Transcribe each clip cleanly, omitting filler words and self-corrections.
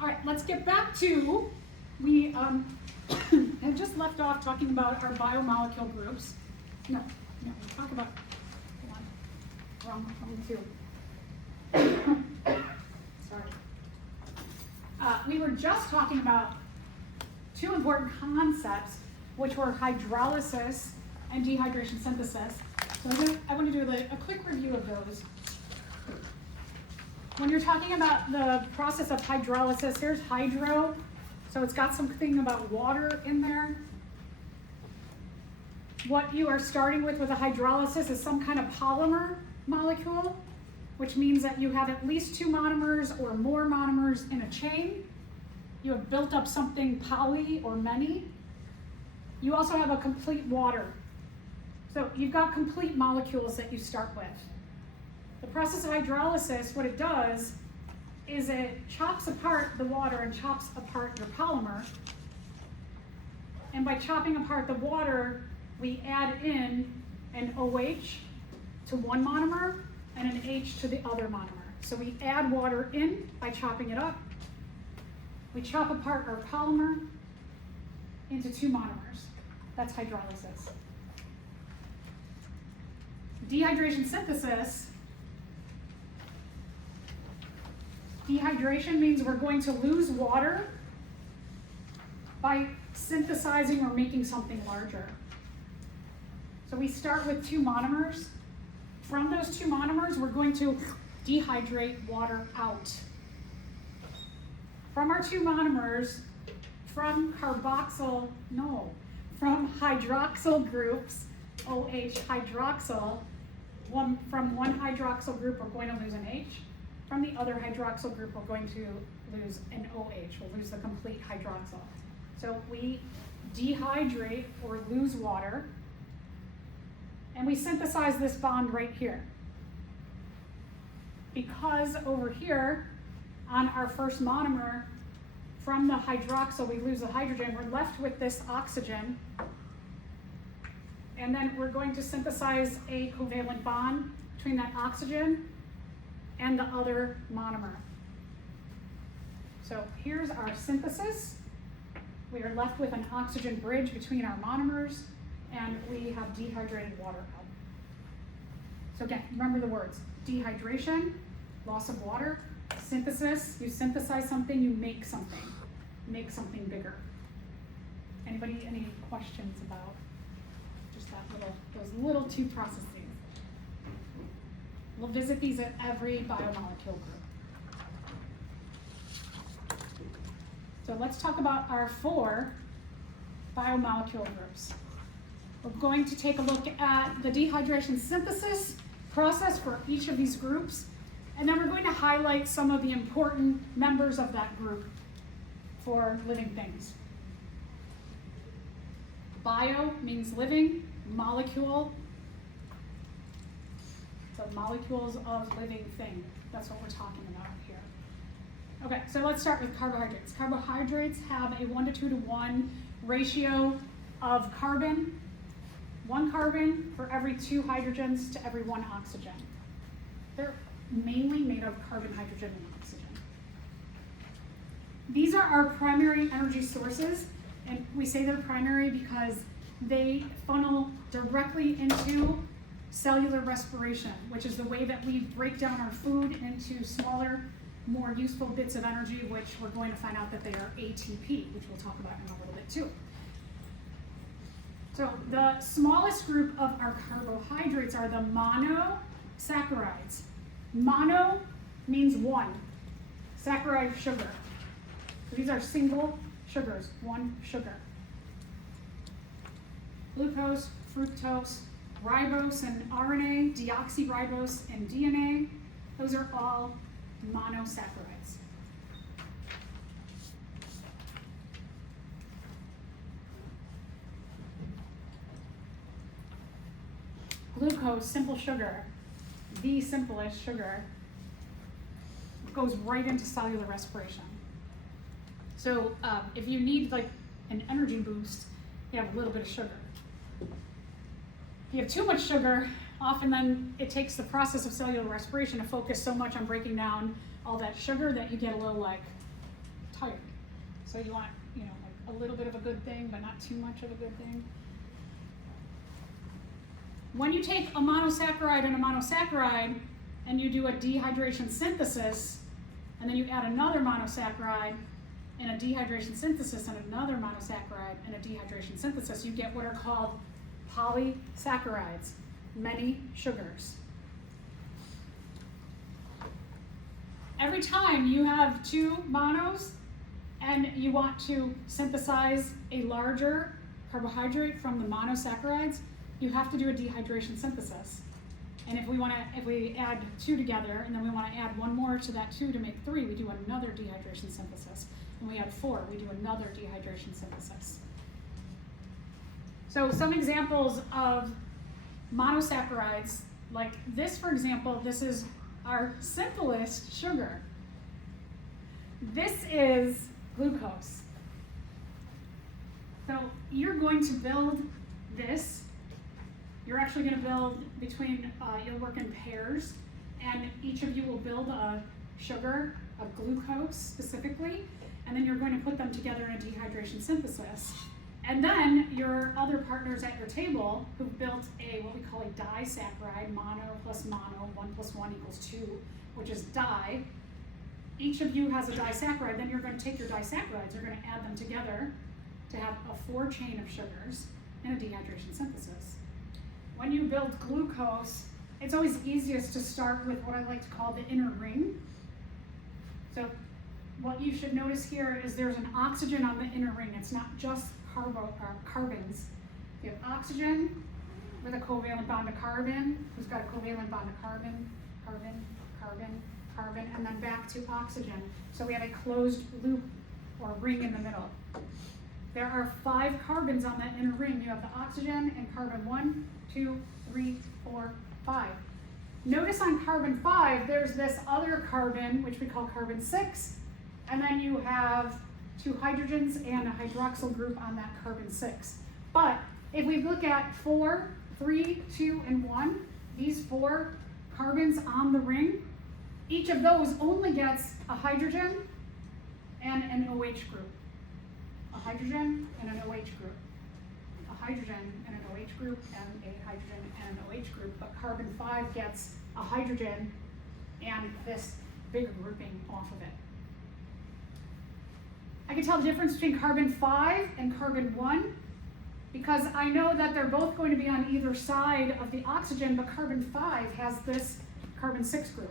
All right, let's get back to, we have just left off talking about our biomolecule groups. No, we talk about, hold on, wrong two. Sorry. We were just talking about two important concepts, which were hydrolysis and dehydration synthesis. So I want to do a quick review of those. When you're talking about the process of hydrolysis, here's hydro. So it's got something about water in there. What you are starting with a hydrolysis is some kind of polymer molecule, which means that you have at least two monomers or more monomers in a chain. You have built up something poly or many. You also have a complete water. So you've got complete molecules that you start with. The process of hydrolysis, what it does is it chops apart the water and chops apart your polymer. And by chopping apart the water, we add in an OH to one monomer and an H to the other monomer. So we add water in by chopping it up. We chop apart our polymer into two monomers. That's hydrolysis. Dehydration synthesis. Dehydration means we're going to lose water by synthesizing or making something larger. So we start with two monomers. From those two monomers, we're going to dehydrate water out. From our two monomers, from hydroxyl groups, OH hydroxyl, from one hydroxyl group, we're going to lose an H. From the other hydroxyl group, we're going to lose an OH. We'll lose the complete hydroxyl. So we dehydrate or lose water, and we synthesize this bond right here. Because over here, on our first monomer, from the hydroxyl, we lose the hydrogen. We're left with this oxygen. And then we're going to synthesize a covalent bond between that oxygen and the other monomer. So here's our synthesis. We are left with an oxygen bridge between our monomers, and we have dehydrated water out. So again, remember the words: dehydration, loss of water; synthesis, you synthesize something, you make something bigger. Anybody, any questions about just those little two processes? We'll visit these at every biomolecule group. So let's talk about our 4 biomolecule groups. We're going to take a look at the dehydration synthesis process for each of these groups, and then we're going to highlight some of the important members of that group for living things. Bio means living, molecule, so molecules of living thing. That's what we're talking about here. Okay, so let's start with carbohydrates. Carbohydrates have a 1 to 2 to 1 ratio of carbon, 1 carbon for every 2 hydrogens to every 1 oxygen. They're mainly made of carbon, hydrogen, and oxygen. These are our primary energy sources, and we say they're primary because they funnel directly into cellular respiration, which is the way that we break down our food into smaller, more useful bits of energy, which we're going to find out that they are ATP, which we'll talk about in a little bit too. So the smallest group of our carbohydrates are the monosaccharides. Mono means 1. Saccharide, sugar. So these are single sugars, 1 sugar. Glucose, fructose, ribose and RNA, deoxyribose and DNA, those are all monosaccharides. Glucose, simple sugar, the simplest sugar, goes right into cellular respiration. So if you need like an energy boost, you have a little bit of sugar. If you have too much sugar, often then it takes the process of cellular respiration to focus so much on breaking down all that sugar that you get a little like tired. So you want, you know, like a little bit of a good thing, but not too much of a good thing. When you take a monosaccharide and you do a dehydration synthesis, and then you add another monosaccharide and a dehydration synthesis and another monosaccharide and a dehydration synthesis, you get what are called polysaccharides, many sugars. Every time you have two monos and you want to synthesize a larger carbohydrate from the monosaccharides, you have to do a dehydration synthesis. And if we add two together and then we want to add one more to that two to make three, we do another dehydration synthesis. When we add four, we do another dehydration synthesis. So some examples of monosaccharides, like this, for example, this is our simplest sugar. This is glucose. So you're going to build this. You're actually going to build you'll work in pairs, and each of you will build a sugar, a glucose specifically, and then you're going to put them together in a dehydration synthesis. And then your other partners at your table who've built what we call a disaccharide, mono plus mono, 1 + 1 = 2, which is di. Each of you has a disaccharide, then you're going to take your disaccharides, you're going to add them together to have a 4-chain of sugars in a dehydration synthesis. When you build glucose, it's always easiest to start with what I like to call the inner ring. So what you should notice here is there's an oxygen on the inner ring. It's not just carbons. You have oxygen with a covalent bond to carbon, who's got a covalent bond to carbon, carbon, carbon, carbon, and then back to oxygen. So we have a closed loop or ring in the middle. There are 5 carbons on that inner ring. You have the oxygen and carbon 1, 2, 3, 4, 5. Notice on carbon 5, there's this other carbon, which we call carbon 6, and then you have 2 hydrogens and a hydroxyl group on that carbon 6. But if we look at 4, 3, 2, and 1, these 4 carbons on the ring, each of those only gets a hydrogen and an OH group. A hydrogen and an OH group. A hydrogen and an OH group, and a hydrogen and an OH group, but carbon 5 gets a hydrogen and this bigger grouping off of it. I can tell the difference between carbon 5 and carbon 1 because I know that they're both going to be on either side of the oxygen, but carbon 5 has this carbon 6 group.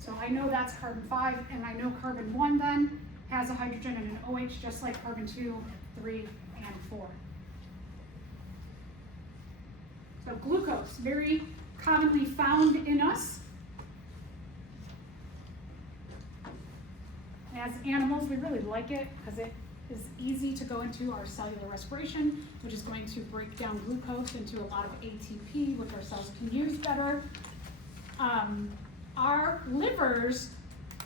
So I know that's carbon 5, and I know carbon 1 then has a hydrogen and an OH just like carbon 2, 3, and 4. So glucose, very commonly found in us. As animals, we really like it because it is easy to go into our cellular respiration, which is going to break down glucose into a lot of ATP, which our cells can use better. Our livers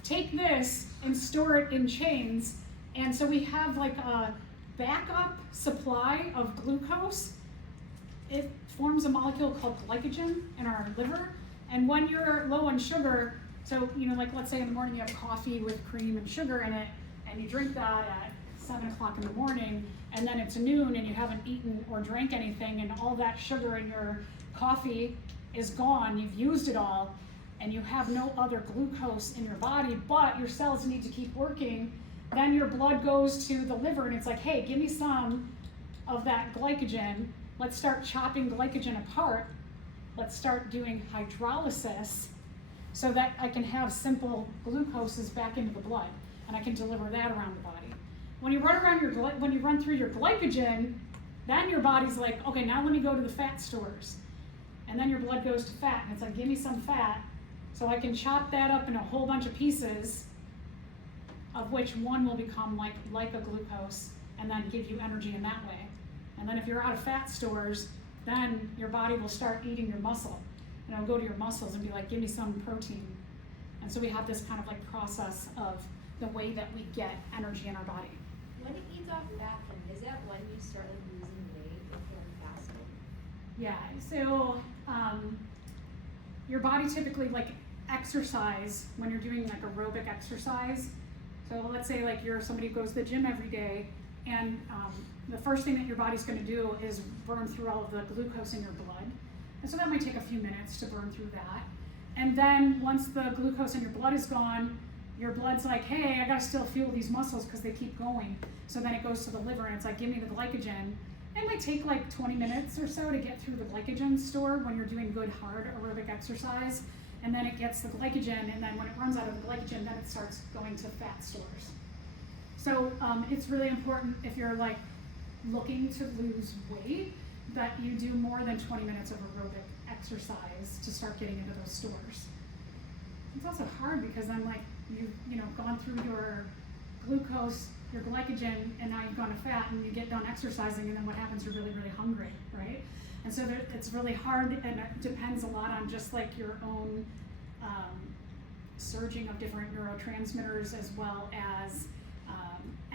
take this and store it in chains, and so we have like a backup supply of glucose. It forms a molecule called glycogen in our liver, and when you're low on sugar, so like let's say in the morning you have coffee with cream and sugar in it, and you drink that at 7 o'clock in the morning, and then it's noon and you haven't eaten or drank anything, and all that sugar in your coffee is gone, you've used it all, and you have no other glucose in your body, but your cells need to keep working, then your blood goes to the liver and it's like, hey, give me some of that glycogen. Let's start chopping glycogen apart. Let's start doing hydrolysis so that I can have simple glucoses back into the blood, and I can deliver that around the body. When you run through your glycogen, then your body's like, okay, now let me go to the fat stores. And then your blood goes to fat, and it's like, give me some fat, so I can chop that up in a whole bunch of pieces, of which one will become like a glucose, and then give you energy in that way. And then if you're out of fat stores, then your body will start eating your muscle. And it'll go to your muscles and be like, give me some protein. And so we have this kind of like process of the way that we get energy in our body. When it eats off fat, then is that when you start like losing weight if you're fasting? Yeah, so your body typically like exercise when you're doing like aerobic exercise. So let's say like you're somebody who goes to the gym every day, and the first thing that your body's going to do is burn through all of the glucose in your blood. And so that might take a few minutes to burn through that. And then once the glucose in your blood is gone, your blood's like, hey, I gotta still fuel these muscles because they keep going. So then it goes to the liver and it's like, give me the glycogen. It might take like 20 minutes or so to get through the glycogen store when you're doing good hard aerobic exercise. And then it gets the glycogen, and then when it runs out of the glycogen, then it starts going to fat stores. So it's really important if you're like looking to lose weight that you do more than 20 minutes of aerobic exercise to start getting into those stores. It's also hard because then like you've gone through your glucose, your glycogen, and now you've gone to fat, and you get done exercising, and then what happens? You're really, really hungry, right? And so it's really hard, and it depends a lot on just like your own surging of different neurotransmitters as well as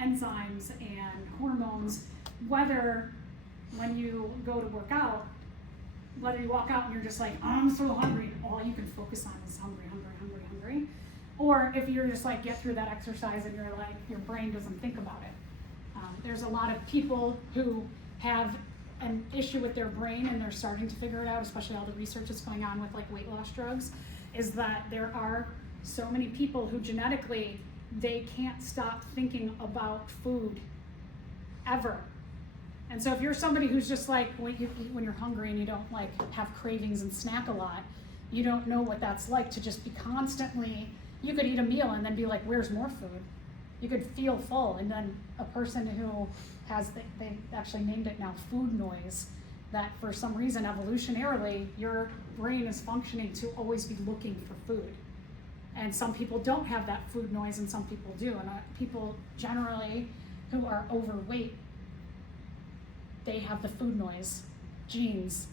enzymes and hormones, whether when you go to work out, whether you walk out and you're just like, oh, I'm so hungry, and all you can focus on is hungry, hungry, hungry, hungry. Or if you're just like get through that exercise and you're like, your brain doesn't think about it. There's a lot of people who have an issue with their brain and they're starting to figure it out, especially all the research that's going on with like weight loss drugs, is that there are so many people who genetically, they can't stop thinking about food ever. And so if you're somebody who's just like, when you're hungry and you don't like have cravings and snack a lot, you don't know what that's like to just be constantly, you could eat a meal and then be like, where's more food? You could feel full. And then a person who has, they actually named it now food noise, that for some reason evolutionarily, your brain is functioning to always be looking for food. And some people don't have that food noise and some people do. And people generally who are overweight, they have the food noise genes.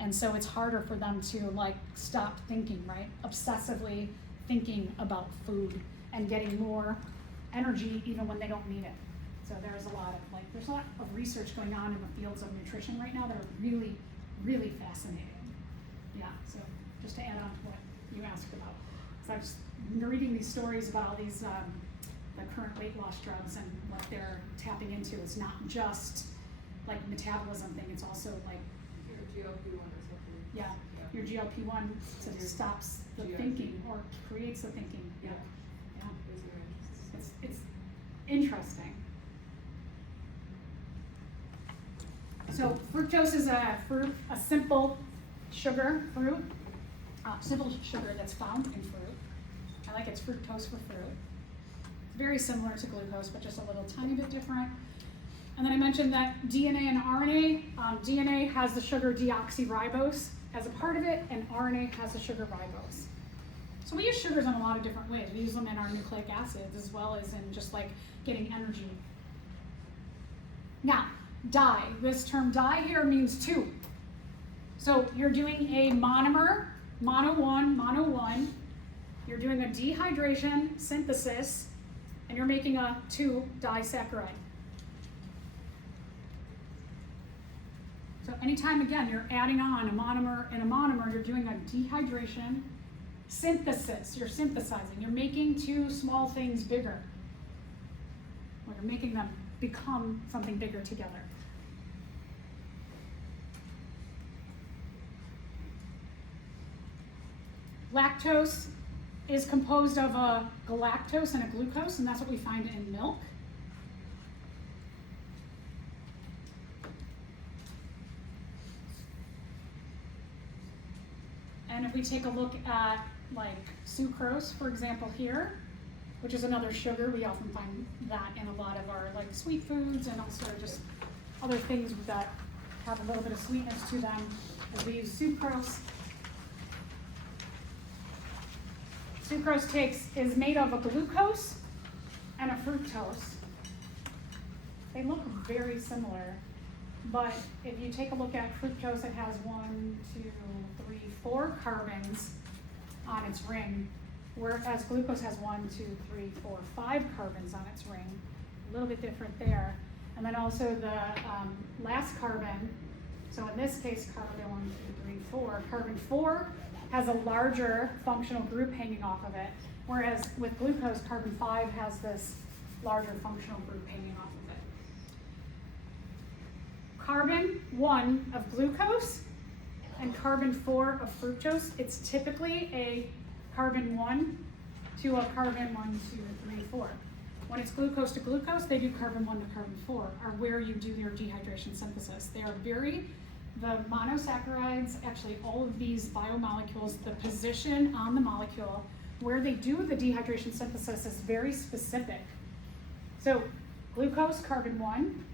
And so it's harder for them to like stop thinking, right? Obsessively thinking about food and getting more energy even when they don't need it. So there's a lot of research going on in the fields of nutrition right now that are really, really fascinating. Yeah, so just to add on to what you asked about. So I was reading these stories about all these, the current weight loss drugs and what they're tapping into. It's not just like metabolism thing, it's also like your GLP-1 or something. Yeah, your GLP-1 stops the thinking or creates the thinking. Yeah. It's interesting. So fructose is a simple sugar fruit, simple sugar that's found in fruit. I like it's fructose for fruit. It's very similar to glucose, but just a little tiny bit different. And then I mentioned that DNA and RNA, DNA has the sugar deoxyribose as a part of it, and RNA has the sugar ribose. So we use sugars in a lot of different ways. We use them in our nucleic acids as well as in just like getting energy. Now, di, this term di here means two. So you're doing a monomer, mono 1, you're doing a dehydration synthesis, and you're making a 2-disaccharide. So anytime, again, you're adding on a monomer and a monomer, you're doing a dehydration synthesis. You're synthesizing. You're making two small things bigger. Or you're making them become something bigger together. Lactose is composed of a galactose and a glucose, and that's what we find in milk. And if we take a look at like sucrose, for example, here, which is another sugar, we often find that in a lot of our like sweet foods and also just other things that have a little bit of sweetness to them, as we use sucrose. Sucrose is made of a glucose and a fructose. They look very similar, but if you take a look at fructose, it has 1, 2, 3, 4 carbons on its ring, whereas glucose has 1, 2, 3, 4, 5 carbons on its ring. A little bit different there. And then also the last carbon, so in this case, carbon 1, 2, 3, 4, carbon 4 has a larger functional group hanging off of it, Whereas with glucose, carbon 5 has this larger functional group hanging off of it. Carbon 1 of glucose and carbon 4 of fructose, it's typically a carbon 1 to a carbon 1, 2, 3, 4. When it's glucose to glucose, they do carbon 1 to carbon 4, are where you do your dehydration synthesis. They are the monosaccharides, actually all of these biomolecules, the position on the molecule where they do the dehydration synthesis is very specific. So glucose, carbon 1.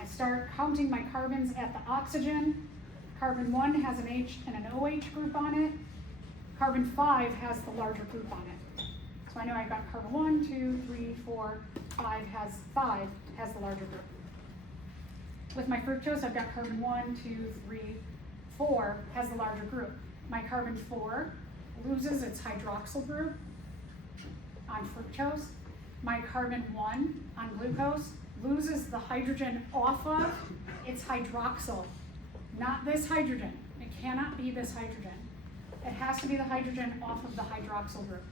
I start counting my carbons at the oxygen. Carbon 1 has an H and an OH group on it. Carbon 5 has the larger group on it. So I know I got carbon 1, 2, 3, 4, 5 has the larger group. With my fructose, I've got carbon 1, 2, 3, 4 has the larger group. My carbon 4 loses its hydroxyl group on fructose. My carbon 1 on glucose loses the hydrogen off of its hydroxyl, not this hydrogen. It cannot be this hydrogen. It has to be the hydrogen off of the hydroxyl group.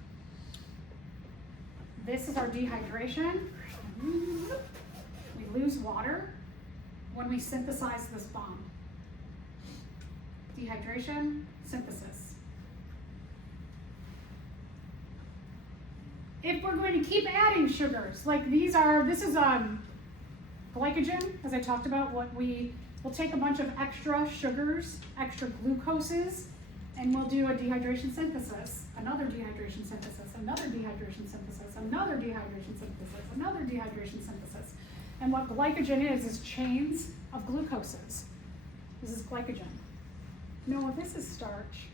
This is our dehydration. We lose water when we synthesize this bond. Dehydration, synthesis. If we're going to keep adding sugars, like this is glycogen, as I talked about, we'll take a bunch of extra sugars, extra glucoses, and we'll do a dehydration synthesis, another dehydration synthesis, another dehydration synthesis, another dehydration synthesis, another dehydration synthesis. And what glycogen is chains of glucoses. This is glycogen. No, this is starch.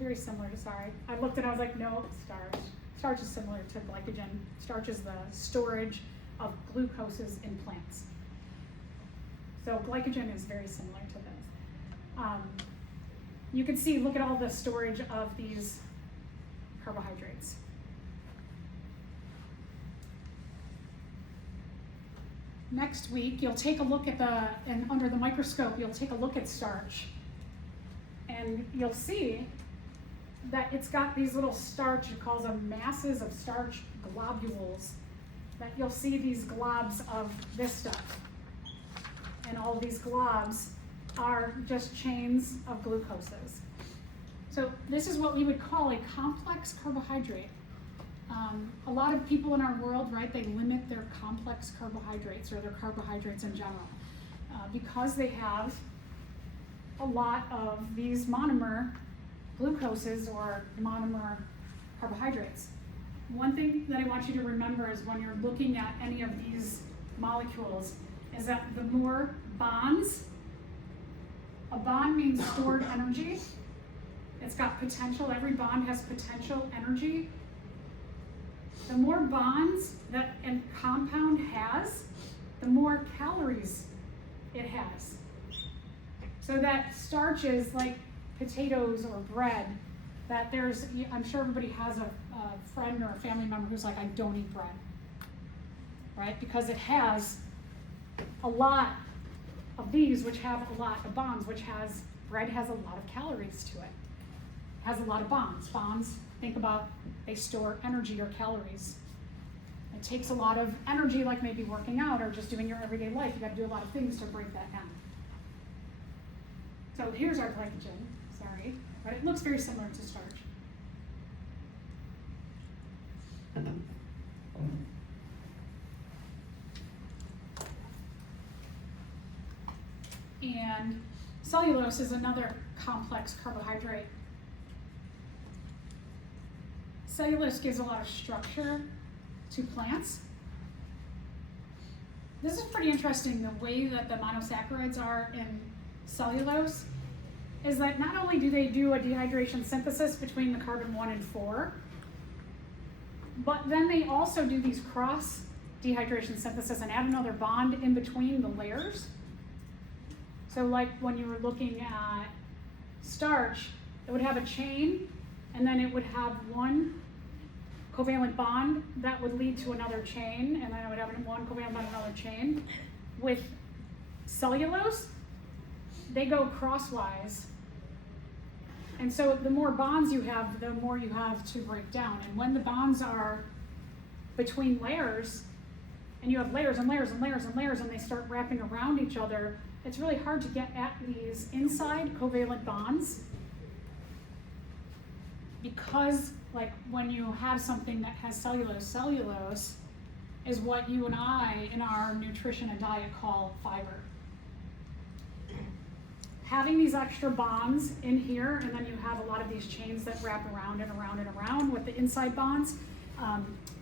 Very similar to, sorry. I looked and I was like, no, it's starch. Starch is similar to glycogen. Starch is the storage of glucoses in plants. So glycogen is very similar to this. You can see, look at all the storage of these carbohydrates. Next week, you'll take a look at and under the microscope, you'll take a look at starch. And you'll see that it's got these little starch, it calls them masses of starch globules, that you'll see these globs of this stuff. And all these globs are just chains of glucoses. So this is what we would call a complex carbohydrate. A lot of people in our world, right, they limit their complex carbohydrates or their carbohydrates in general because they have a lot of these monomer glucoses or monomer carbohydrates. One thing that I want you to remember is when you're looking at any of these molecules is that the more bonds, a bond means stored energy. It's got potential, every bond has potential energy. The more bonds that a compound has, the more calories it has. So that starches like potatoes or bread, that I'm sure everybody has a friend or a family member who's like, I don't eat bread, right? Because it has a lot of these, which have a lot of bonds, bread has a lot of calories to it. Has a lot of bonds. Bonds, think about, they store energy or calories. It takes a lot of energy, like maybe working out or just doing your everyday life. You got to do a lot of things to break that down. So here's our glycogen, sorry, but it looks very similar to starch. And cellulose is another complex carbohydrate. Cellulose gives a lot of structure to plants. This is pretty interesting, the way that the monosaccharides are in cellulose is that not only do they do a dehydration synthesis between the carbon 1 and 4, but then they also do these cross dehydration synthesis and add another bond in between the layers. So like when you were looking at starch, it would have a chain and then it would have one covalent bond that would lead to another chain, and then it would have one covalent bond, another chain. With cellulose, they go crosswise And so the more bonds you have, the more you have to break down. And when the bonds are between layers, and you have layers and layers and layers and layers, and they start wrapping around each other, it's really hard to get at these inside covalent bonds. Because like when you have something that has cellulose is what you and I in our nutrition and diet call fiber. Having these extra bonds in here, and then you have a lot of these chains that wrap around and around and around with the inside bonds,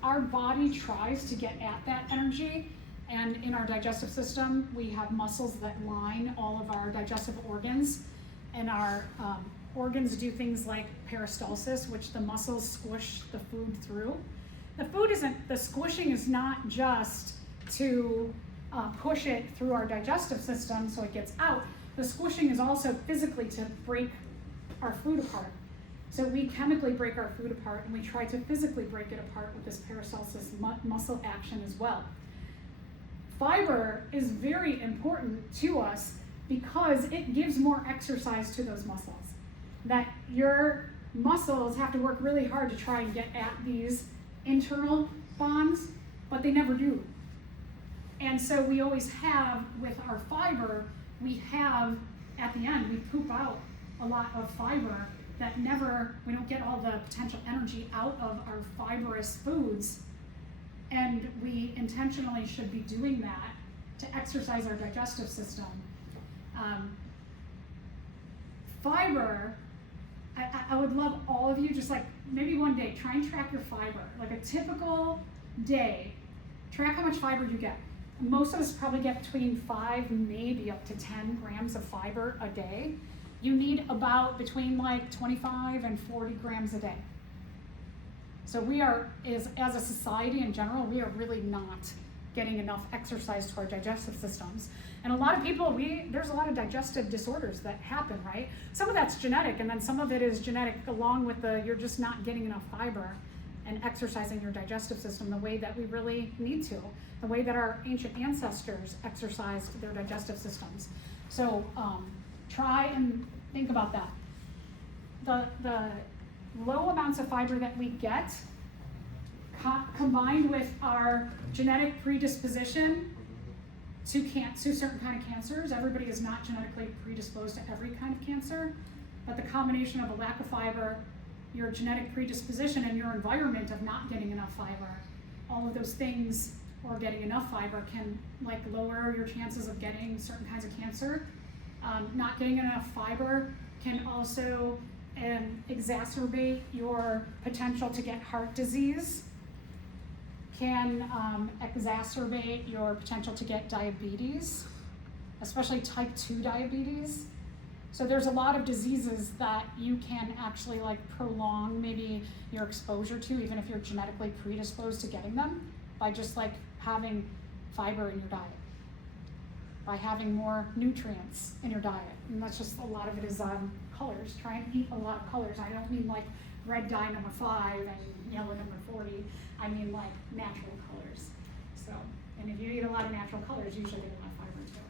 our body tries to get at that energy, and in our digestive system, we have muscles that line all of our digestive organs, and our organs do things like peristalsis, which the muscles squish the food through. The squishing is not just to push it through our digestive system so it gets out. The squishing is also physically to break our food apart. So we chemically break our food apart, and we try to physically break it apart with this peristalsis muscle action as well. Fiber is very important to us because it gives more exercise to those muscles. That your muscles have to work really hard to try and get at these internal bonds, but they never do. And so we always have, with our fiber, we have, at the end, we poop out a lot of fiber that we don't get all the potential energy out of our fibrous foods, and we intentionally should be doing that to exercise our digestive system. Fiber, I would love all of you, just like maybe one day, try and track your fiber. Like a typical day, track how much fiber you get. Most of us probably get between 5, maybe up to 10 grams of fiber a day. You need about between like 25 and 40 grams a day. So we are, as a society in general, we are really not getting enough exercise to our digestive systems. And a lot of people, there's a lot of digestive disorders that happen, right? Some of that's genetic, and then some of it is genetic along with you're just not getting enough fiber and exercising your digestive system the way that we really need to, the way that our ancient ancestors exercised their digestive systems. So try and think about that. The low amounts of fiber that we get combined with our genetic predisposition to certain kind of cancers. Everybody is not genetically predisposed to every kind of cancer, but the combination of a lack of fiber, your genetic predisposition, and your environment of not getting enough fiber, all of those things, or getting enough fiber, can like lower your chances of getting certain kinds of cancer. Not getting enough fiber can also exacerbate your potential to get heart disease, can exacerbate your potential to get diabetes, especially type 2 diabetes. So there's a lot of diseases that you can actually like prolong maybe your exposure to, even if you're genetically predisposed to getting them, by just like having fiber in your diet, by having more nutrients in your diet. And that's just, a lot of it is colors. Try and eat a lot of colors. I don't mean like red dye number 5 and yellow number 40. I mean like natural colors. So, and if you eat a lot of natural colors, you should get a lot of fiber too.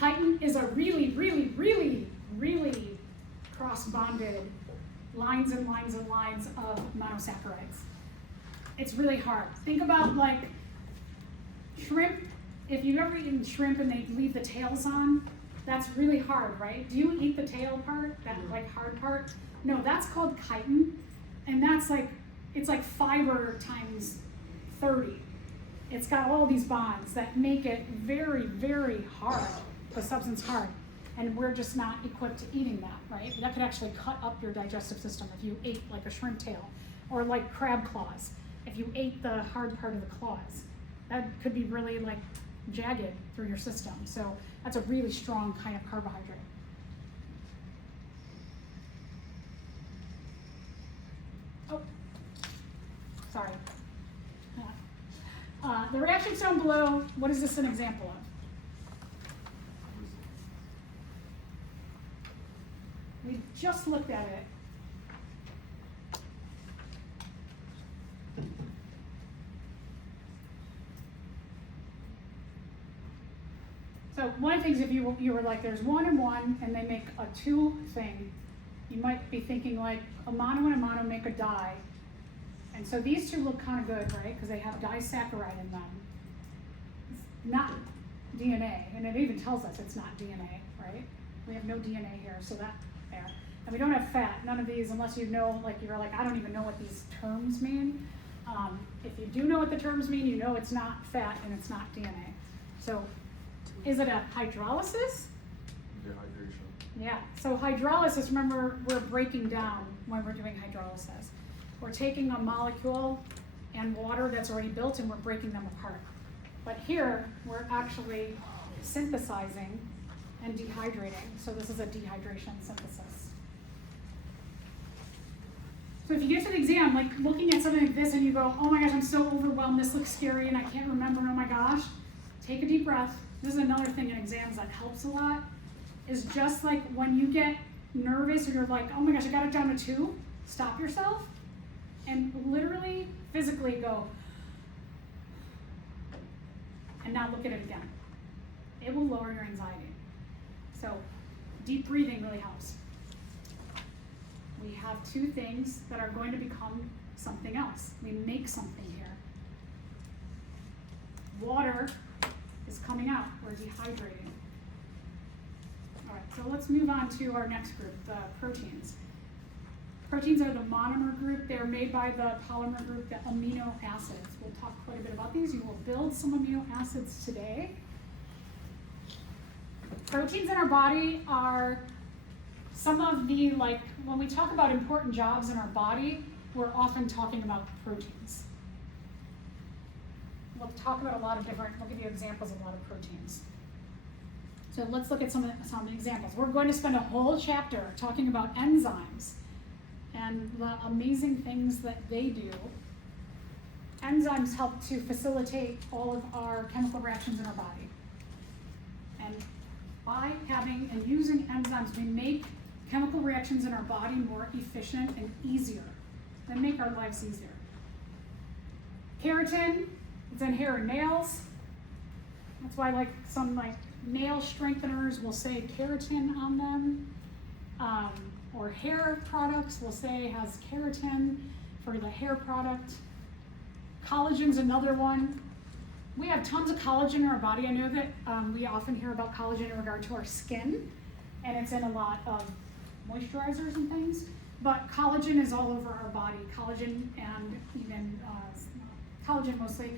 Chitin is a really, really, really, really cross-bonded lines and lines and lines of monosaccharides. It's really hard. Think about like shrimp. If you've ever eaten shrimp and they leave the tails on, that's really hard, right? Do you eat the tail part, that like hard part? No, that's called chitin, and that's like, it's like fiber times 30. It's got all these bonds that make it very, very hard, the substance hard, and we're just not equipped to eating that, right? That could actually cut up your digestive system if you ate like a shrimp tail, or like crab claws. If you ate the hard part of the claws, that could be really like jagged through your system. So that's a really strong kind of carbohydrate. Oh, sorry. The reaction shown below, what is this an example of? We just looked at it. So one of the things, if you were like, there's 1 and 1, and they make a 2 thing, you might be thinking like, a mono and a mono make a di. And so these two look kind of good, right? Because they have disaccharide in them. It's not DNA, and it even tells us it's not DNA, right? We have no DNA here, so that there. And we don't have fat, none of these, unless you know, like you're like, I don't even know what these terms mean. If you do know what the terms mean, you know it's not fat and it's not DNA. So is it a hydrolysis? Dehydration. Yeah, so hydrolysis, remember, we're breaking down when we're doing hydrolysis. We're taking a molecule and water that's already built and we're breaking them apart. But here, we're actually synthesizing and dehydrating. So this is a dehydration synthesis. So if you get to the exam, like looking at something like this and you go, oh my gosh, I'm so overwhelmed, this looks scary and I can't remember, oh my gosh, take a deep breath. This is another thing in exams that helps a lot, is just like when you get nervous and you're like, oh my gosh, I got it down to 2, stop yourself and literally, physically go, and now look at it again. It will lower your anxiety. So deep breathing really helps. We have 2 things that are going to become something else. We make something here. Water is coming out, we're dehydrating. All right, so let's move on to our next group, the proteins. Proteins are the monomer group. They're made by the polymer group, the amino acids. We'll talk quite a bit about these. You will build some amino acids today. Proteins in our body are some of the, like, when we talk about important jobs in our body, we're often talking about proteins. We'll talk about a lot of different, we'll give you examples of a lot of proteins. So let's look at some examples. We're going to spend a whole chapter talking about enzymes and the amazing things that they do. Enzymes help to facilitate all of our chemical reactions in our body. And by having and using enzymes, we make chemical reactions in our body more efficient and easier. They make our lives easier. Keratin, it's in hair and nails. That's why like some like nail strengtheners will say keratin on them. Or hair products will say has keratin for the hair product. Collagen's another one. We have tons of collagen in our body. I know that we often hear about collagen in regard to our skin, and it's in a lot of moisturizers and things, but collagen is all over our body. Collagen and even collagen mostly,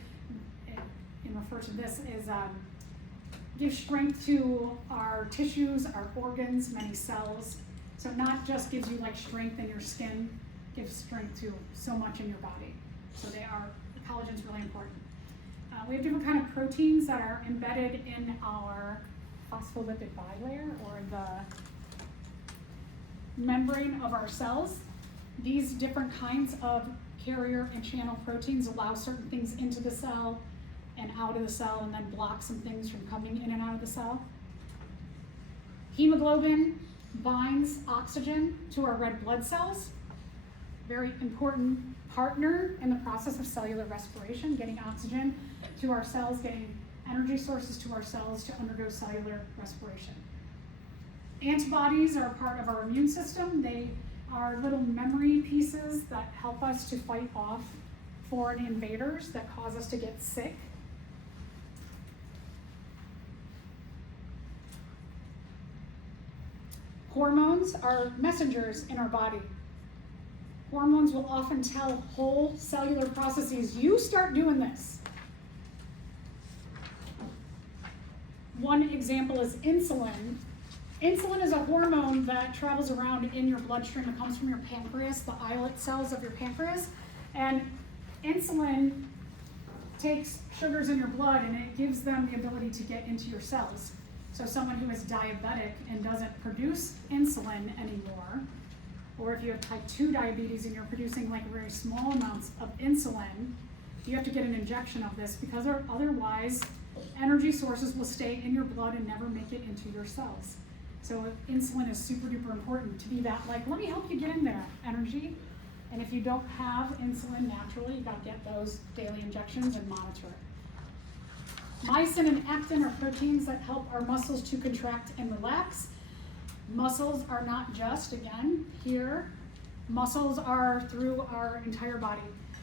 in refer to this, is gives strength to our tissues, our organs, many cells. So not just gives you like strength in your skin, gives strength to so much in your body. So collagen's really important. We have different kind of proteins that are embedded in our phospholipid bilayer, or the membrane of our cells. These different kinds of carrier and channel proteins allow certain things into the cell and out of the cell, and then block some things from coming in and out of the cell. Hemoglobin binds oxygen to our red blood cells. Very important partner in the process of cellular respiration, getting oxygen to our cells, getting energy sources to our cells to undergo cellular respiration. Antibodies are part of our immune system. They are little memory pieces that help us to fight off foreign invaders that cause us to get sick. Hormones are messengers in our body. Hormones will often tell whole cellular processes, you start doing this. One example is insulin. Insulin is a hormone that travels around in your bloodstream. It comes from your pancreas, the islet cells of your pancreas. And insulin takes sugars in your blood and it gives them the ability to get into your cells. So someone who is diabetic and doesn't produce insulin anymore, or if you have type 2 diabetes and you're producing like very small amounts of insulin, you have to get an injection of this, because otherwise energy sources will stay in your blood and never make it into your cells. So insulin is super duper important to be that, like, let me help you get in there energy. And if you don't have insulin naturally, you gotta get those daily injections and monitor it. Myosin and actin are proteins that help our muscles to contract and relax. Muscles are not just, again, here. Muscles are through our entire body.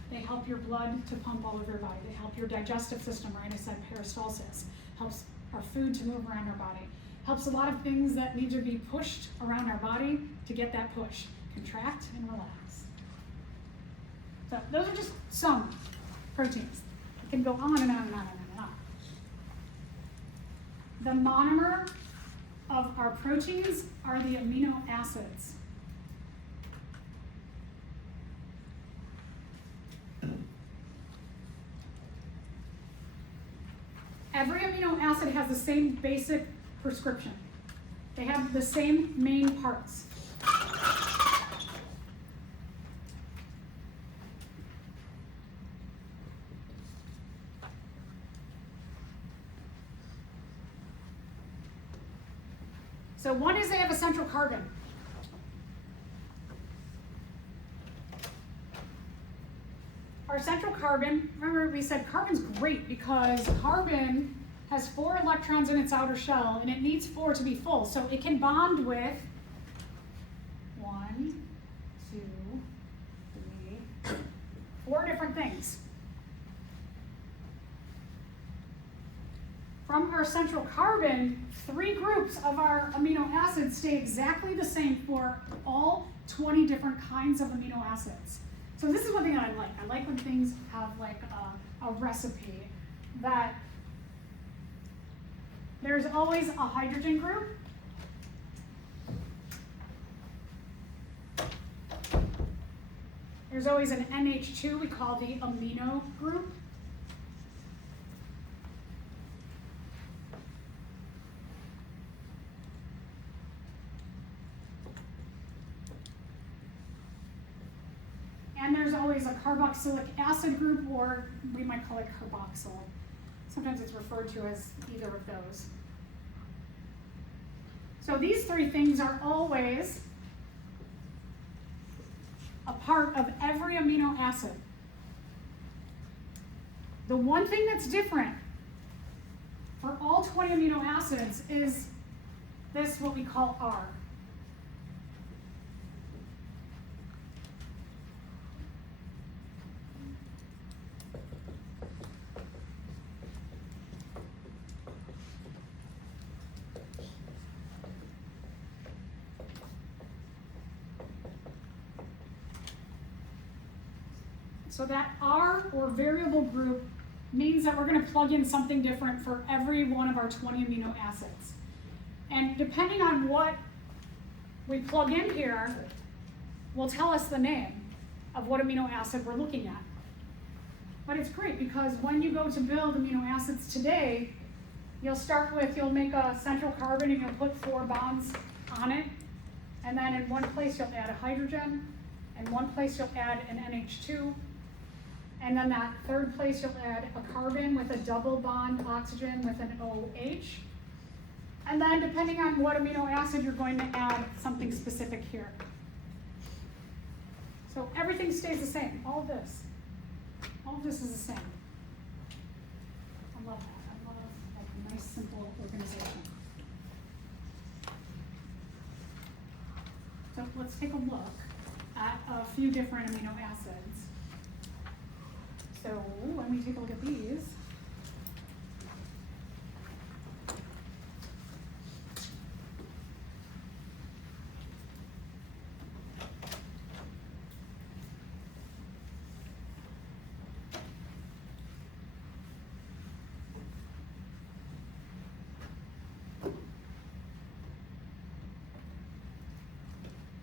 They help your blood to pump all over your body. They help your digestive system, right? I said peristalsis. Helps our food to move around our body. Helps a lot of things that need to be pushed around our body to get that push. Contract and relax. So those are just some proteins. It can go on and on and on and on and on. The monomer of our proteins are the amino acids. Every amino acid has the same basic prescription. They have the same main parts. So one is they have a central carbon. Our central carbon, remember we said carbon's great because carbon has 4 electrons in its outer shell and it needs 4 to be full. So it can bond with 1, 2, 3, 4 different things. From our central carbon, 3 groups of our amino acids stay exactly the same for all 20 different kinds of amino acids. So this is one thing that I like. I like when things have like a recipe that there's always a hydrogen group. There's always an NH2 we call the amino group. And there's always a carboxylic acid group, or we might call it carboxyl. Sometimes it's referred to as either of those. So these 3 things are always a part of every amino acid. The one thing that's different for all 20 amino acids is this, what we call R. So that R, or variable group, means that we're going to plug in something different for every one of our 20 amino acids. And depending on what we plug in here, will tell us the name of what amino acid we're looking at. But it's great because when you go to build amino acids today, you'll make a central carbon and you'll put 4 bonds on it. And then in one place you'll add a hydrogen, in one place you'll add an NH2, and then that third place you'll add a carbon with a double bond oxygen with an OH. And then depending on what amino acid you're going to add something specific here. So everything stays the same, all of this is the same. I love that, I love like a nice simple organization. So let's take a look at a few different amino acids. So when we take a look at these,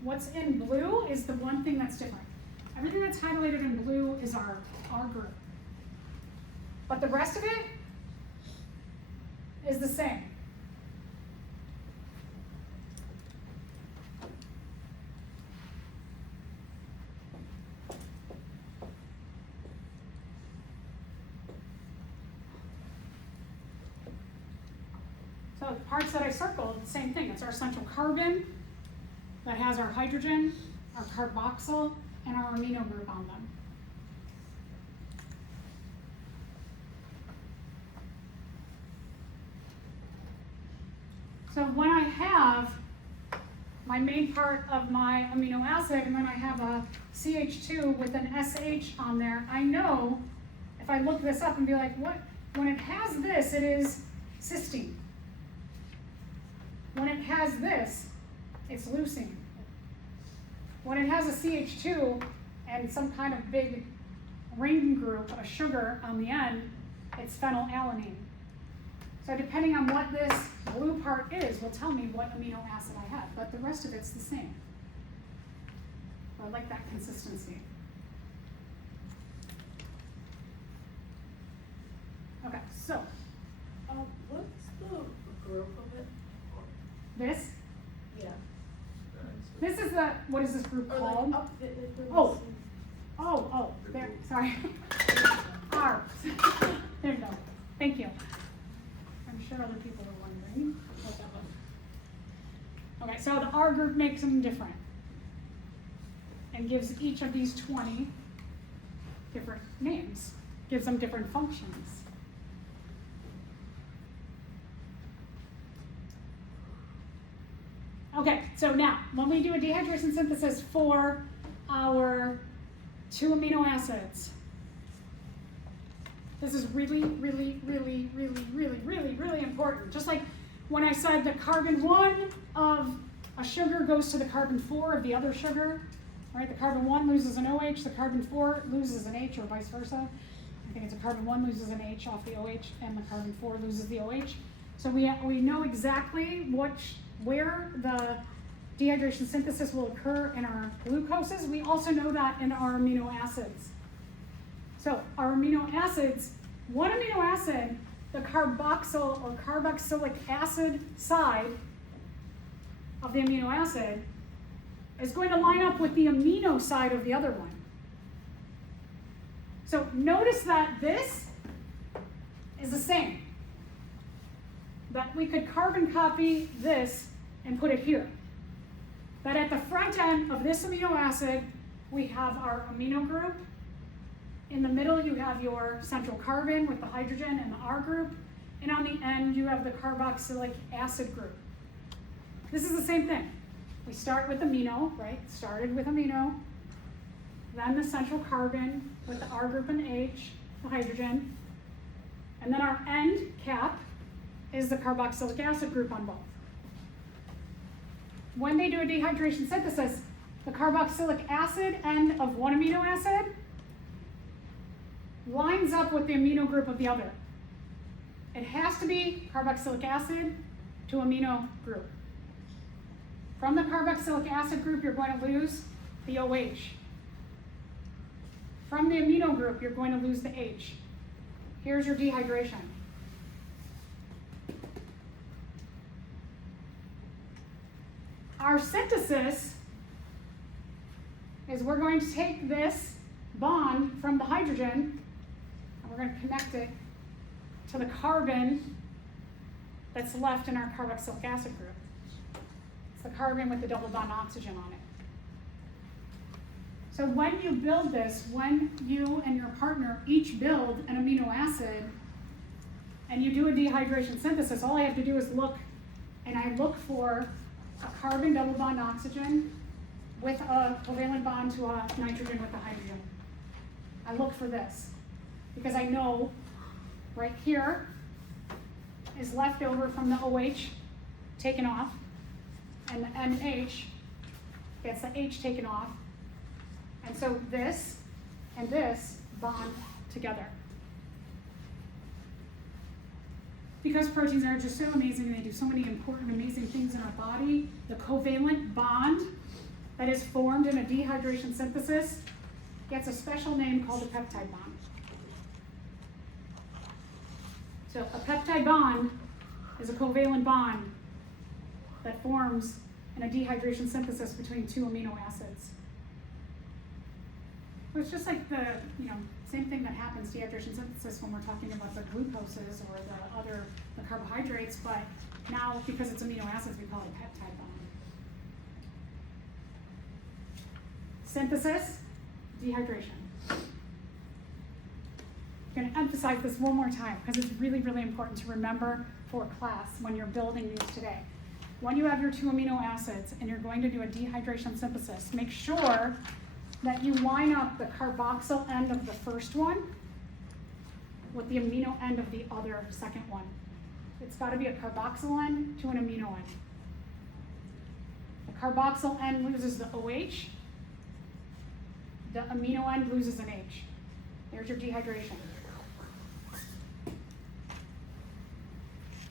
what's in blue is the one thing that's different. Everything that's highlighted in blue is our group. But the rest of it is the same. So the parts that I circled, the same thing. It's our central carbon that has our hydrogen, our carboxyl, and our amino group on them. So when I have my main part of my amino acid and then I have a CH2 with an SH on there, I know if I look this up and be like, what? When it has this, it is cysteine. When it has this, it's leucine. When it has a CH2 and some kind of big ring group, a sugar on the end, it's phenylalanine. So depending on what this blue part is, will tell me what amino acid I have, but the rest of it's the same. I like that consistency. Okay, so What's the group of it? this Yeah. this is the, what is this group Or called? like up Oh. There, sorry. R. There you go. Thank you. I'm sure other people are wondering what that was. Okay, so the R group makes them different and gives each of these 20 different names, gives them different functions. Okay, so now, when we do a dehydration synthesis for our 2 amino acids, this is really, really, really, really, really, really, really important. Just like when I said the carbon 1 of a sugar goes to the carbon 4 of the other sugar, right? The carbon 1 loses an OH, the carbon 4 loses an H, or vice versa. I think it's a carbon 1 loses an H off the OH, and the carbon 4 loses the OH. So we know exactly where the dehydration synthesis will occur in our glucoses. We also know that in our amino acids. So our amino acids, one amino acid, the carboxyl or carboxylic acid side of the amino acid is going to line up with the amino side of the other one. So notice that this is the same. That we could carbon copy this and put it here. That at the front end of this amino acid, we have our amino group. In the middle, you have your central carbon with the hydrogen and the R group. And on the end, you have the carboxylic acid group. This is the same thing. We start with amino, right? Started with amino. Then the central carbon with the R group and H, the hydrogen. And then our end cap is the carboxylic acid group on both. When they do a dehydration synthesis, the carboxylic acid end of one amino acid lines up with the amino group of the other. It has to be carboxylic acid to amino group. From the carboxylic acid group, you're going to lose the OH. From the amino group, you're going to lose the H. Here's your dehydration. Our synthesis is we're going to take this bond from the hydrogen and we're going to connect it to the carbon that's left in our carboxylic acid group. It's the carbon with the double bond oxygen on it. So when you build this, when you and your partner each build an amino acid and you do a dehydration synthesis, all I have to do is look, and I look for a carbon double bond oxygen with a covalent bond to a nitrogen with a hydrogen. I look for this because I know right here is left over from the OH taken off, and the NH gets the H taken off, and so this and this bond together. Because proteins are just so amazing and they do so many important, amazing things in our body, the covalent bond that is formed in a dehydration synthesis gets a special name called a peptide bond. So a peptide bond is a covalent bond that forms in a dehydration synthesis between 2 amino acids. So it's just like the, same thing that happens dehydration synthesis when we're talking about the glucoses or the carbohydrates, but now because it's amino acids, we call it a peptide bond. Synthesis, dehydration. I'm going to emphasize this one more time because it's really, really important to remember for class when you're building these today. when you have your 2 amino acids and you're going to do a dehydration synthesis, make sure that you line up the carboxyl end of the first one with the amino end of the other second one. It's got to be a carboxyl end to an amino end. The carboxyl end loses the OH. The amino end loses an H. There's your dehydration.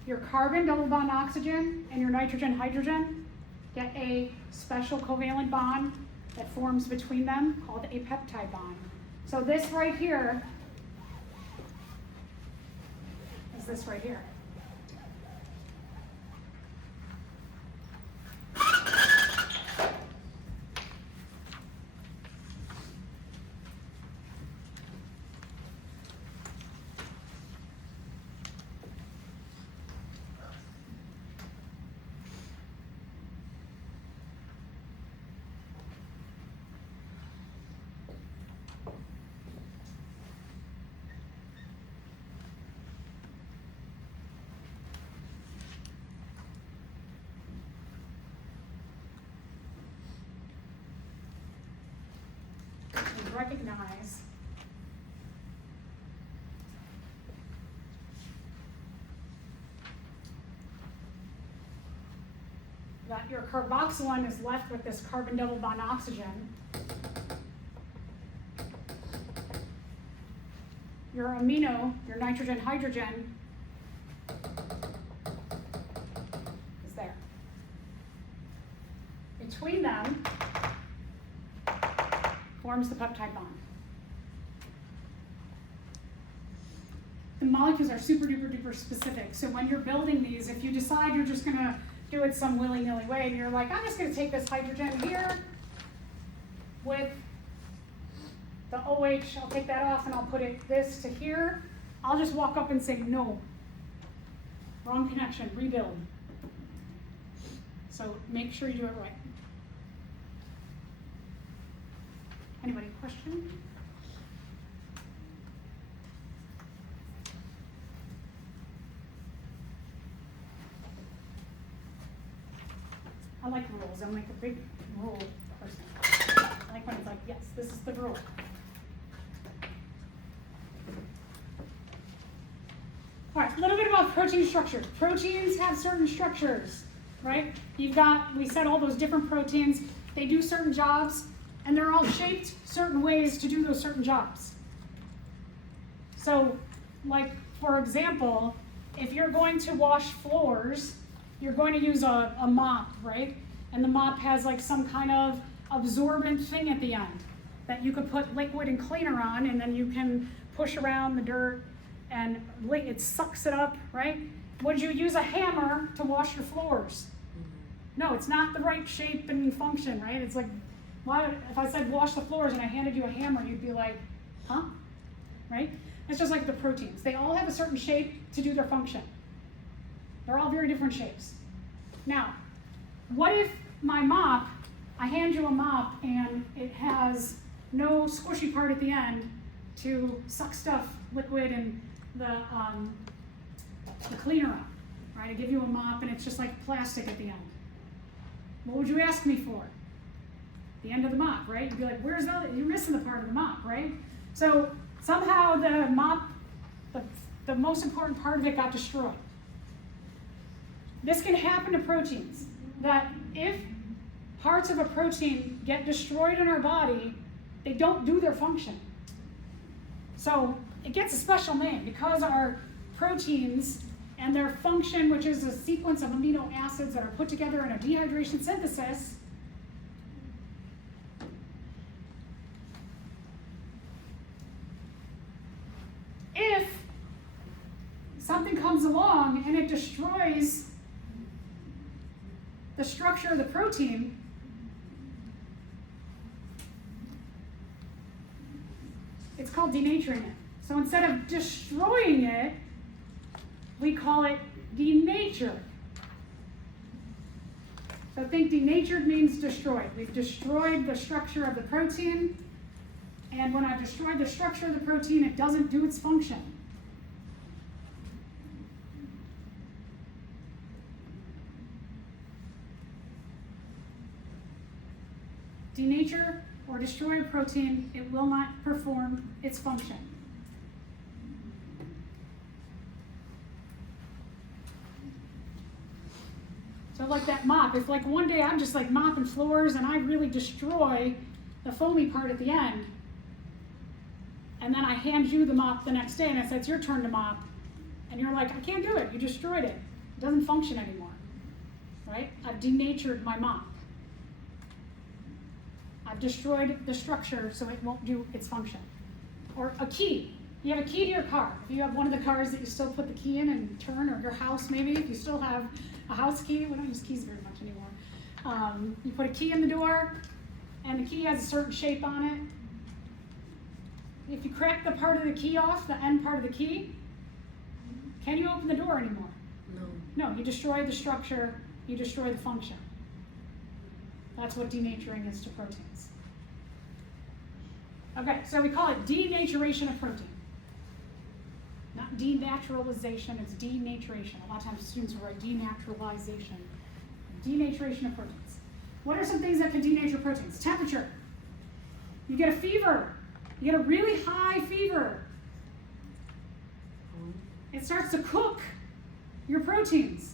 Your carbon double bond oxygen and your nitrogen hydrogen get a special covalent bond that forms between them called a peptide bond. So this right here is this right here. Recognize that your carboxyl end is left with this carbon double bond oxygen. Your amino, your nitrogen hydrogen, is there. Between them forms the peptide bond. The molecules are super duper duper specific. So when you're building these, if you decide you're just gonna do it some willy-nilly way and you're like, I'm just gonna take this hydrogen here with the OH, I'll take that off and I'll put it this to here, I'll just walk up and say, no, wrong connection, rebuild. So make sure you do it right. Anybody question? I like rules. I'm like a big rule person. I like when it's like, yes, this is the rule. All right, a little bit about protein structure. Proteins have certain structures, right? We said all those different proteins, they do certain jobs, and they're all shaped certain ways to do those certain jobs. So, like, for example, if you're going to wash floors, you're going to use a mop, right? And the mop has like some kind of absorbent thing at the end that you could put liquid and cleaner on, and then you can push around the dirt and it sucks it up, right? Would you use a hammer to wash your floors? No, it's not the right shape and function, right? It's like, why, if I said wash the floors and I handed you a hammer, you'd be like, huh? Right? It's just like the proteins. They all have a certain shape to do their function. They're all very different shapes. Now, what if my mop, I hand you a mop and it has no squishy part at the end to suck stuff, liquid, and the cleaner up, right? I give you a mop and it's just like plastic at the end. What would you ask me for? The end of the mop, right? You'd be like, where's the other? You're missing the part of the mop, right? So somehow the mop, the most important part of it got destroyed. This can happen to proteins, that if parts of a protein get destroyed in our body, they don't do their function. So it gets a special name because our proteins and their function, which is a sequence of amino acids that are put together in a dehydration synthesis, if something comes along and it destroys the structure of the protein, it's called denaturing it. So instead of destroying it, we call it denatured. So think denatured means destroyed. We've destroyed the structure of the protein, and when I've destroyed the structure of the protein, it doesn't do its function. denature or destroy a protein, it will not perform its function. So like that mop, if like one day I'm just like mopping floors and I really destroy the foamy part at the end, and then I hand you the mop the next day and I say, it's your turn to mop, and you're like, I can't do it, you destroyed it. It doesn't function anymore, right? I've denatured my mop. I've destroyed the structure so it won't do its function. Or a key. You have a key to your car. If you have one of the cars that you still put the key in and turn, or your house maybe, if you still have a house key, we don't use keys very much anymore. You put a key in the door, and the key has a certain shape on it. If you crack the part of the key off, the end part of the key, can you open the door anymore? No. No, you destroy the structure, you destroy the function. That's what denaturing is to proteins. Okay, so we call it denaturation of protein. Not denaturalization, it's denaturation. A lot of times students will write denaturalization. Denaturation of proteins. What are some things that can denature proteins? Temperature. You get a fever. You get a really high fever. It starts to cook your proteins.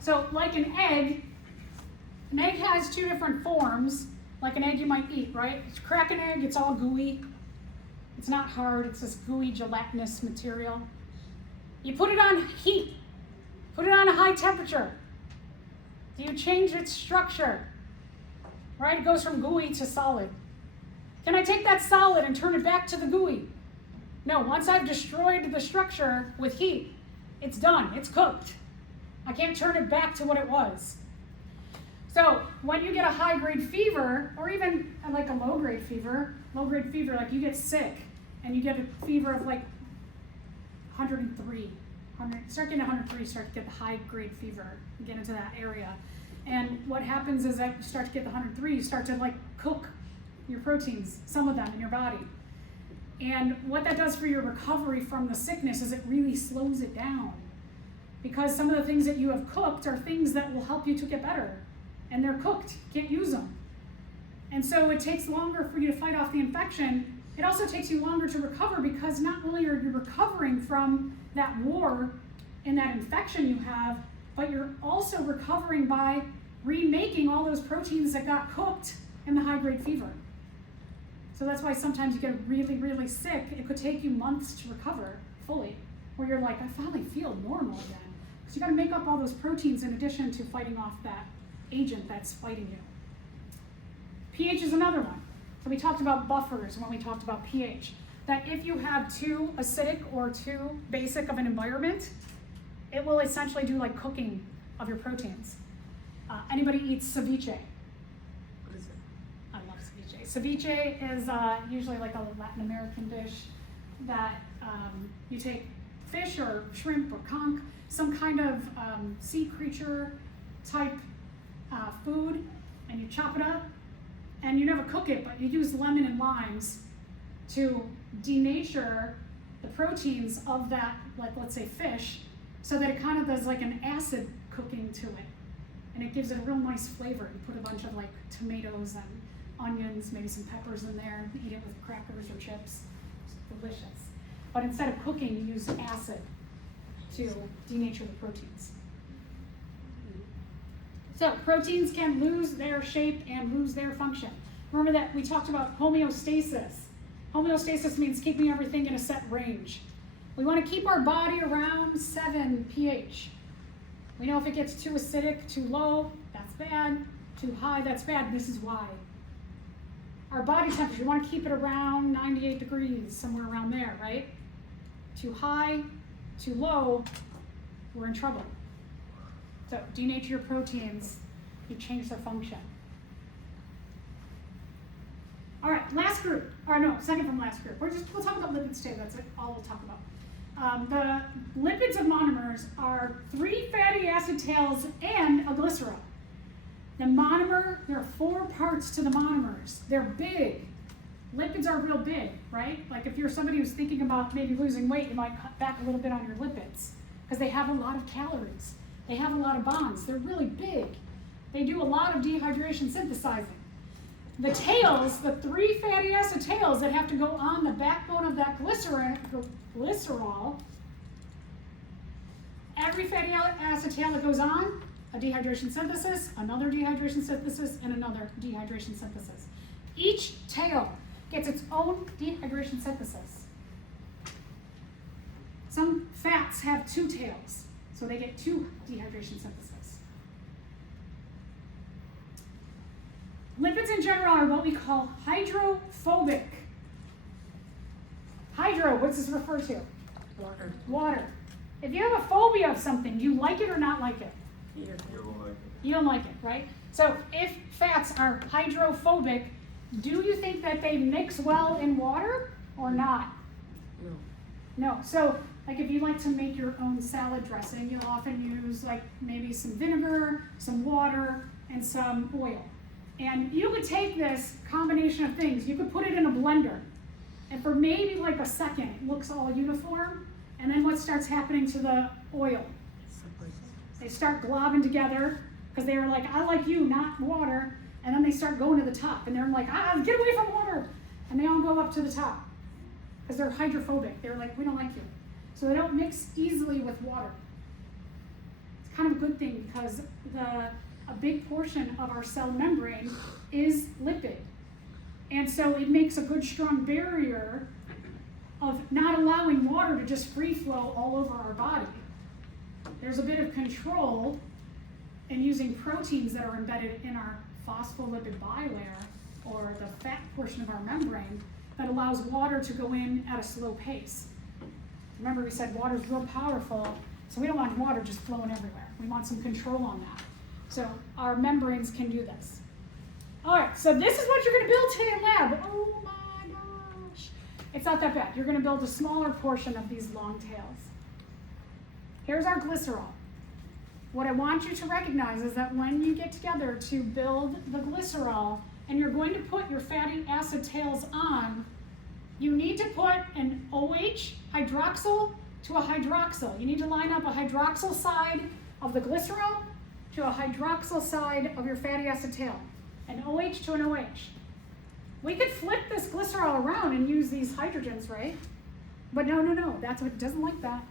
So like an egg has two different forms, like an egg you might eat, right? You crack an egg, it's all gooey. It's not hard, it's this gooey gelatinous material. You put it on heat, put it on a high temperature. Do you change its structure? Right, it goes from gooey to solid. Can I take that solid and turn it back to the gooey? No, once I've destroyed the structure with heat, it's done, it's cooked. I can't turn it back to what it was. So when you get a high-grade fever, or even like a low-grade fever, like you get sick and you get a fever of like 103, start getting 103, start to get the high-grade fever, you get into that area. And what happens is that you start to get the 103, you start to like cook your proteins, some of them in your body. And what that does for your recovery from the sickness is it really slows it down. Because some of the things that you have cooked are things that will help you to get better. And they're cooked, you can't use them. And so it takes longer for you to fight off the infection. It also takes you longer to recover because not only are you recovering from that war and that infection you have, but you're also recovering by remaking all those proteins that got cooked in the high-grade fever. So that's why sometimes you get really, really sick. It could take you months to recover fully, where you're like, I finally feel normal again. Because you got to make up all those proteins in addition to fighting off that agent that's fighting you. pH is another one. So we talked about buffers when we talked about pH. That if you have too acidic or too basic of an environment, it will essentially do like cooking of your proteins. Anybody eats ceviche? What is it? I love ceviche. Ceviche is usually like a Latin American dish that you take fish or shrimp or conch, some kind of sea creature type food, and you chop it up, and you never cook it, but you use lemon and limes to denature the proteins of that, like let's say fish, so that it kind of does like an acid cooking to it. And it gives it a real nice flavor. You put a bunch of like tomatoes and onions, maybe some peppers in there, eat it with crackers or chips. It's delicious. But instead of cooking, you use acid to denature the proteins. So proteins can lose their shape and lose their function. Remember that we talked about homeostasis. Homeostasis means keeping everything in a set range. We want to keep our body around 7 pH. We know if it gets too acidic, too low, that's bad. Too high, that's bad. This is why. Our body temperature, we want to keep it around 98 degrees, somewhere around there, right? Too high, too low, we're in trouble. So denature your proteins, you change their function. All right, last group, or no, second from last group. We'll talk about lipids today, that's it, all we'll talk about. The lipids of monomers are 3 fatty acid tails and a glycerol. The monomer, there are 4 parts to the monomers. They're big. Lipids are real big, right? Like if you're somebody who's thinking about maybe losing weight, you might cut back a little bit on your lipids because they have a lot of calories. They have a lot of bonds. They're really big. They do a lot of dehydration synthesizing. The tails, the 3 fatty acid tails that have to go on the backbone of that glycerol, every fatty acid tail that goes on, a dehydration synthesis, another dehydration synthesis, and another dehydration synthesis. Each tail gets its own dehydration synthesis. Some fats have 2 tails, so they get 2 dehydration synthesis. Lipids in general are what we call hydrophobic. Hydro, what's this refer to? Water. Water. If you have a phobia of something, do you like it or not like it? Here. You don't like it. You don't like it, right? So if fats are hydrophobic, do you think that they mix well in water or not? No. No. So like if you like to make your own salad dressing, you'll often use like maybe some vinegar, some water, and some oil. And you could take this combination of things, you could put it in a blender, and for maybe like a second, it looks all uniform, and then what starts happening to the oil? They start globbing together, because they're like, I like you, not water, and then they start going to the top, and they're like, get away from water, and they all go up to the top, because they're hydrophobic. They're like, we don't like you. So they don't mix easily with water. It's kind of a good thing, because a big portion of our cell membrane is lipid. And so it makes a good strong barrier of not allowing water to just free flow all over our body. There's a bit of control in using proteins that are embedded in our phospholipid bilayer, or the fat portion of our membrane, that allows water to go in at a slow pace. Remember, we said water is real powerful, so we don't want water just flowing everywhere. We want some control on that. So our membranes can do this. All right, so this is what you're going to build today in lab. Oh my gosh. It's not that bad. You're going to build a smaller portion of these long tails. Here's our glycerol. What I want you to recognize is that when you get together to build the glycerol and you're going to put your fatty acid tails on, you need to put an OH hydroxyl to a hydroxyl. You need to line up a hydroxyl side of the glycerol to a hydroxyl side of your fatty acid tail. An OH to an OH. We could flip this glycerol around and use these hydrogens, right? But no, that's what it doesn't like that.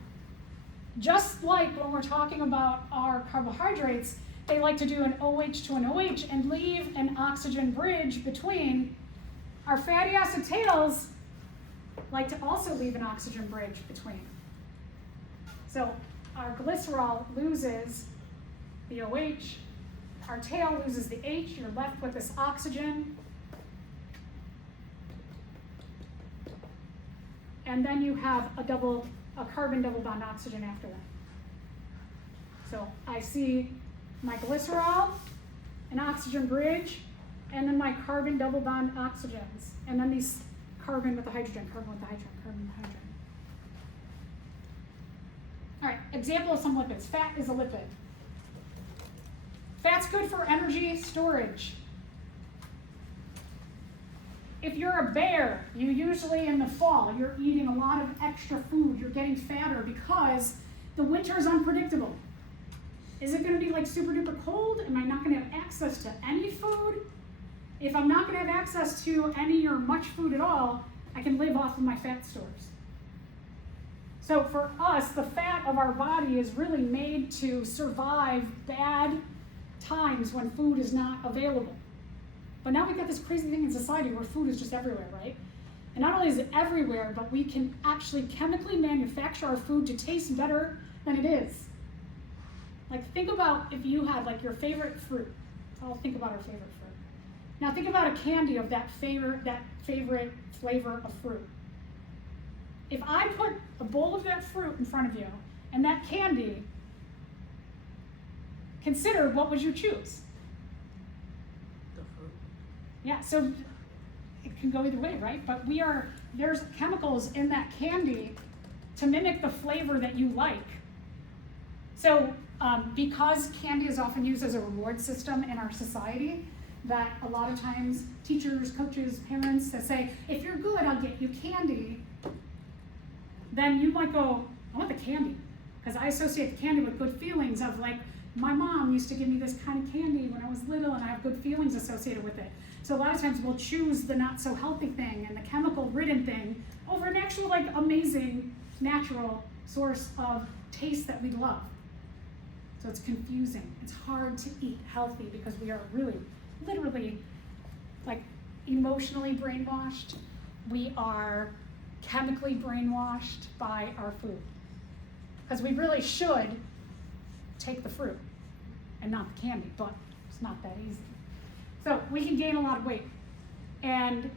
Just like when we're talking about our carbohydrates, they like to do an OH to an OH and leave an oxygen bridge between. Our fatty acid tails like to also leave an oxygen bridge between. So our glycerol loses the OH, our tail loses the H, you're left with this oxygen. And then you have a carbon double bond oxygen after that. So I see my glycerol, an oxygen bridge, and then my carbon double bond oxygens. And then these carbon with the hydrogen, carbon with the hydrogen, carbon with the hydrogen. All right, example of some lipids. Fat is a lipid. Fat's good for energy storage. If you're a bear, you usually in the fall, you're eating a lot of extra food, you're getting fatter because the winter is unpredictable. Is it gonna be like super duper cold? Am I not gonna have access to any food? If I'm not gonna have access to any or much food at all, I can live off of my fat stores. So for us, the fat of our body is really made to survive bad times when food is not available. But now we've got this crazy thing in society where food is just everywhere, right? And not only is it everywhere, but we can actually chemically manufacture our food to taste better than it is. Like think about if you had like your favorite fruit. So I'll think about our favorite fruit. Now think about a candy of that favorite flavor of fruit. If I put a bowl of that fruit in front of you and that candy, consider what would you choose? The fruit. Yeah, so it can go either way, right? But there's chemicals in that candy to mimic the flavor that you like. So because candy is often used as a reward system in our society, that a lot of times teachers, coaches, parents that say, if you're good, I'll get you candy, then you might go, I want the candy. Because I associate the candy with good feelings of like, my mom used to give me this kind of candy when I was little and I have good feelings associated with it. So a lot of times we'll choose the not so healthy thing and the chemical ridden thing over an actual like amazing natural source of taste that we love. So it's confusing. It's hard to eat healthy because we are really, literally, like emotionally brainwashed. We are chemically brainwashed by our food. Because we really should take the fruit and not the candy, but it's not that easy. So we can gain a lot of weight. And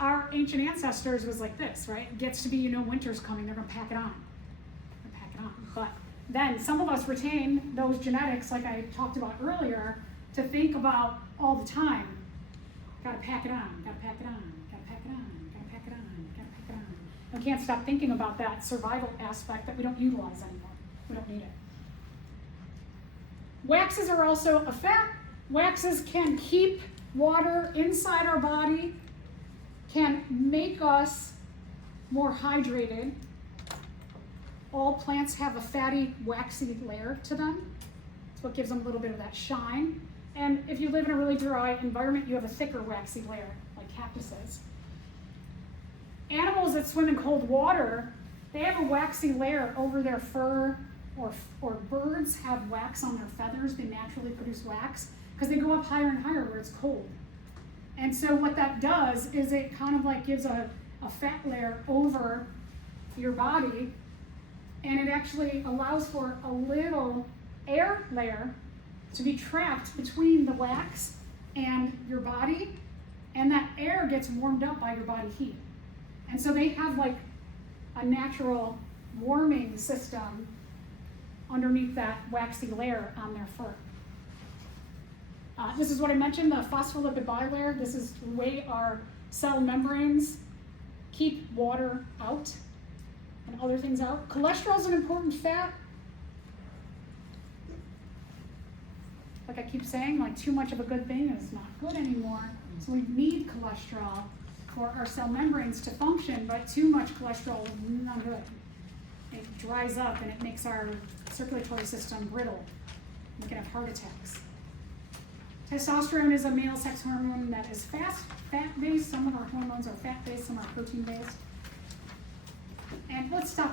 our ancient ancestors was like this, right? It gets to be, winter's coming, they're gonna pack it on. They're pack it on. But then some of us retain those genetics, like I talked about earlier, to think about all the time. Gotta pack it on, gotta pack it on, gotta pack it on, gotta pack it on, gotta pack it on. We can't stop thinking about that survival aspect that we don't utilize anymore. We don't need it. Waxes are also a fat. Waxes can keep water inside our body, can make us more hydrated. All plants have a fatty, waxy layer to them. It's what gives them a little bit of that shine. And if you live in a really dry environment, you have a thicker, waxy layer, like cactuses. Animals that swim in cold water, they have a waxy layer over their fur, or birds have wax on their feathers. They naturally produce wax because they go up higher and higher where it's cold. And so what that does is it kind of like gives a fat layer over your body, and it actually allows for a little air layer to be trapped between the wax and your body, and that air gets warmed up by your body heat. And so they have like a natural warming system underneath that waxy layer on their fur. This is what I mentioned, the phospholipid bilayer. This is the way our cell membranes keep water out and other things out. Cholesterol is an important fat. Like I keep saying, like too much of a good thing is not good anymore. So we need cholesterol for our cell membranes to function, but too much cholesterol is not good. It dries up and it makes our circulatory system brittle. We can have heart attacks. Testosterone is a male sex hormone that is fat-based. Some of our hormones are fat-based, some are protein-based. And let's stop